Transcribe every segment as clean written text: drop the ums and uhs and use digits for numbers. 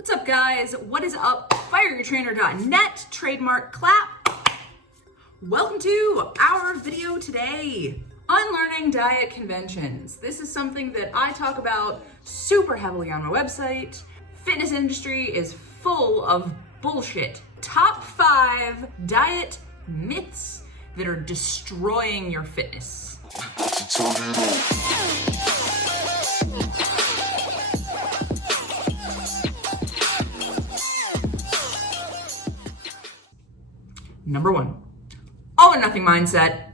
What's up, guys? What is up? FireYourTrainer.net, trademark clap. Welcome to our video today. Unlearning diet conventions. This is something that I talk about super heavily on my website. Fitness industry is full of bullshit. Top 5 diet myths that are destroying your fitness. Number 1, all or nothing mindset.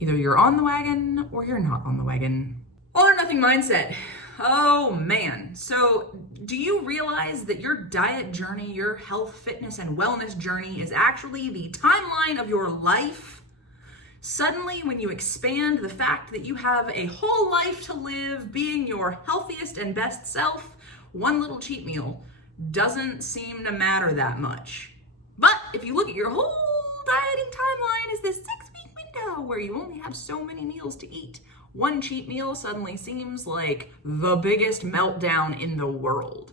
Either you're on the wagon or you're not on the wagon. All or nothing mindset. Oh man. So do you realize that your diet journey, your health, fitness, and wellness journey is actually the timeline of your life? Suddenly, when you expand the fact that you have a whole life to live being your healthiest and best self, one little cheat meal doesn't seem to matter that much. But if you look at your whole dieting timeline as this 6-week window where you only have so many meals to eat, one cheat meal suddenly seems like the biggest meltdown in the world.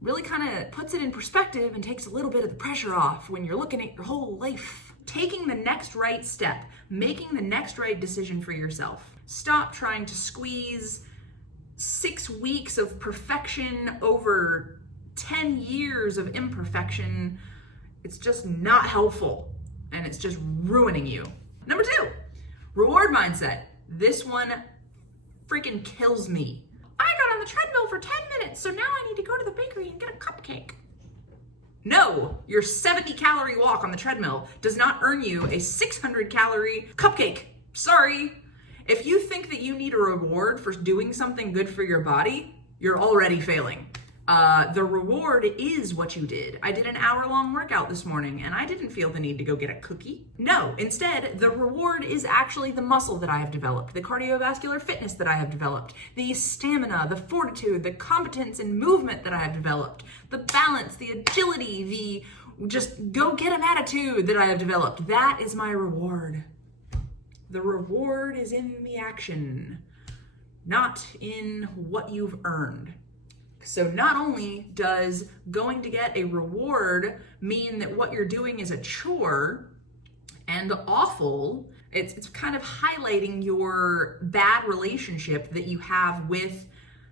Really kind of puts it in perspective and takes a little bit of the pressure off when you're looking at your whole life. Taking the next right step, making the next right decision for yourself. Stop trying to squeeze 6 weeks of perfection over 10 years of imperfection. It's just not helpful, and it's just ruining you. Number 2, reward mindset. This one freaking kills me. I got on the treadmill for 10 minutes, so now I need to go to the bakery and get a cupcake. No, your 70-calorie walk on the treadmill does not earn you a 600-calorie cupcake. Sorry. If you think that you need a reward for doing something good for your body, you're already failing. The reward is what you did. I did an hour-long workout this morning and I didn't feel the need to go get a cookie. No, instead, the reward is actually the muscle that I have developed, the cardiovascular fitness that I have developed, the stamina, the fortitude, the competence and movement that I have developed, the balance, the agility, the just go get 'em attitude that I have developed. That is my reward. The reward is in the action, not in what you've earned. So not only does going to get a reward mean that what you're doing is a chore and awful, it's kind of highlighting your bad relationship that you have with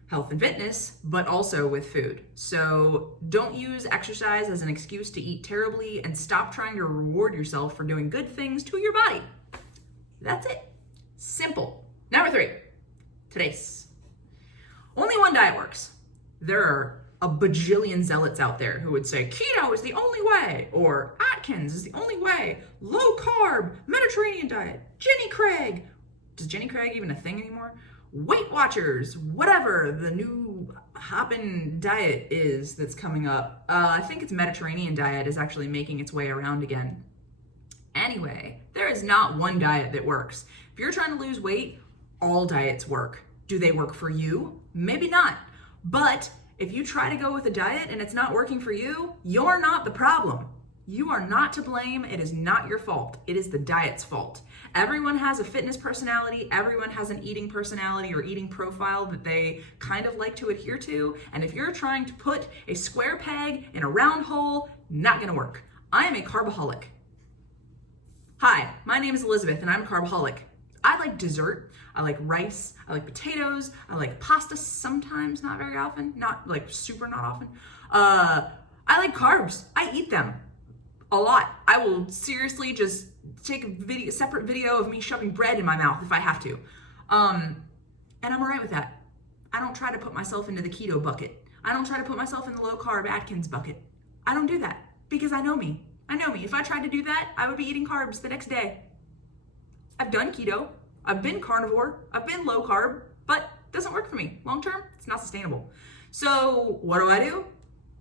health and fitness, but also with food. So don't use exercise as an excuse to eat terribly and stop trying to reward yourself for doing good things to your body. That's it. Simple. Number 3, today's. Only one diet works. There are a bajillion zealots out there who would say keto is the only way, or Atkins is the only way, low carb, Mediterranean diet, Jenny Craig. Is Jenny Craig even a thing anymore? Weight Watchers, whatever the new hoppin' diet is that's coming up. I think it's Mediterranean diet is actually making its way around again. Anyway, there is not one diet that works. If you're trying to lose weight, all diets work. Do they work for you? Maybe not. But if you try to go with a diet and it's not working for you, you're not the problem. You are not to blame. It is not your fault. It is the diet's fault. Everyone has a fitness personality. Everyone has an eating personality or eating profile that they kind of like to adhere to. And if you're trying to put a square peg in a round hole, not gonna work. I am a carbaholic. Hi, my name is Elizabeth and I'm a carbaholic. I like dessert, I like rice, I like potatoes, I like pasta sometimes, not very often, not like super not often. I like carbs, I eat them a lot. I will seriously just take a separate video of me shoving bread in my mouth if I have to. And I'm all right with that. I don't try to put myself into the keto bucket. I don't try to put myself in the low carb Atkins bucket. I don't do that because I know me. I know me. If I tried to do that, I would be eating carbs the next day. I've done keto, I've been carnivore, I've been low carb, but it doesn't work for me. Long term, it's not sustainable. So what do?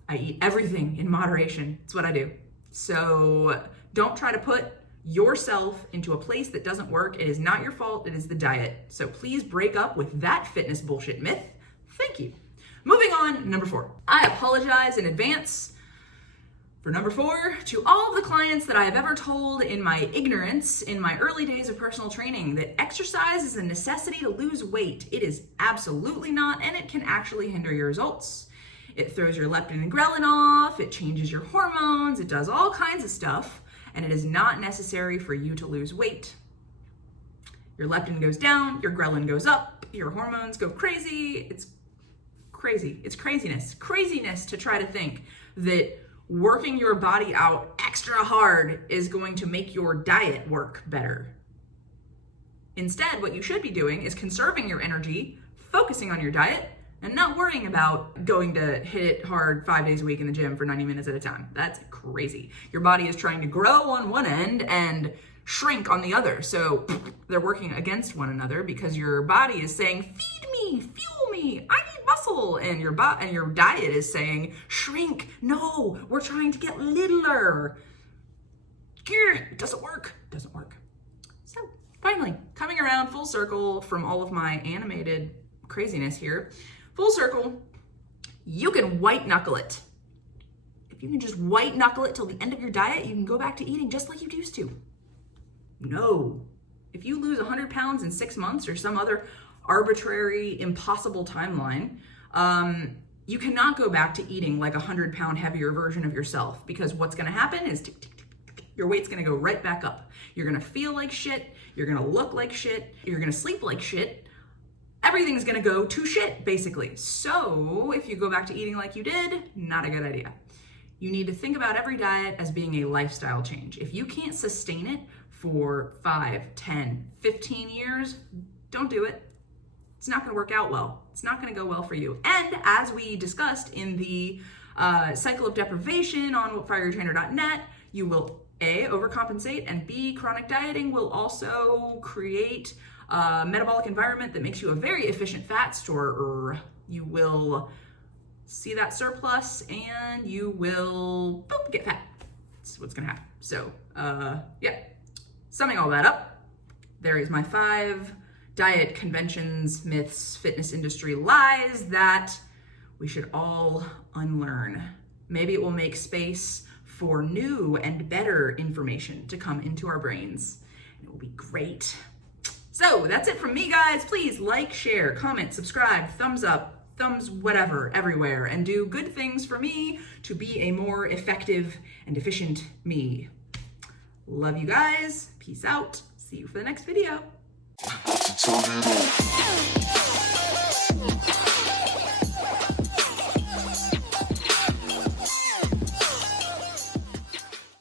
I eat everything in moderation. It's what I do. So don't try to put yourself into a place that doesn't work. It is not your fault, it is the diet. So please break up with that fitness bullshit myth. Thank you. Moving on, number 4. I apologize in advance. For number 4, to all of the clients that I have ever told in my ignorance in my early days of personal training that exercise is a necessity to lose weight, it is absolutely not, and it can actually hinder your results. It throws your leptin and ghrelin off, it changes your hormones, it does all kinds of stuff, and it is not necessary for you to lose weight. Your leptin goes down, your ghrelin goes up, your hormones go crazy. It's crazy. It's craziness. Craziness to try to think that working your body out extra hard is going to make your diet work better. Instead, what you should be doing is conserving your energy, focusing on your diet, and not worrying about going to hit it hard 5 days a week in the gym for 90 minutes at a time. That's crazy. Your body is trying to grow on one end and shrink on the other. So they're working against one another because your body is saying, feed me, fuel me, I need muscle. And your diet is saying, shrink, no, we're trying to get littler. It doesn't work. So finally, coming around full circle from all of my animated craziness here, full circle, you can white knuckle it. If you can just white knuckle it till the end of your diet, you can go back to eating just like you used to. No. If you lose 100 pounds in 6 months or some other arbitrary, impossible timeline, you cannot go back to eating like a 100-pound heavier version of yourself, because what's going to happen is your weight's going to go right back up. You're going to feel like shit. You're going to look like shit. You're going to sleep like shit. Everything's going to go to shit, basically. So if you go back to eating like you did, not a good idea. You need to think about every diet as being a lifestyle change. If you can't sustain it for 5, 10, 15 years, don't do it. It's not going to work out well. It's not going to go well for you. And as we discussed in the cycle of deprivation on fireyourtrainer.net, you will A, overcompensate, and B, chronic dieting will also create a metabolic environment that makes you a very efficient fat storer. You will see that surplus and you will get fat. That's what's gonna happen. So yeah, summing all that up, there is my 5 diet conventions, myths, fitness industry lies that we should all unlearn. Maybe it will make space for new and better information to come into our brains. It will be great. So that's it from me, guys. Please like, share, comment, subscribe, thumbs up, thumbs whatever, everywhere, and do good things for me to be a more effective and efficient me. Love you guys. Peace out. See you for the next video.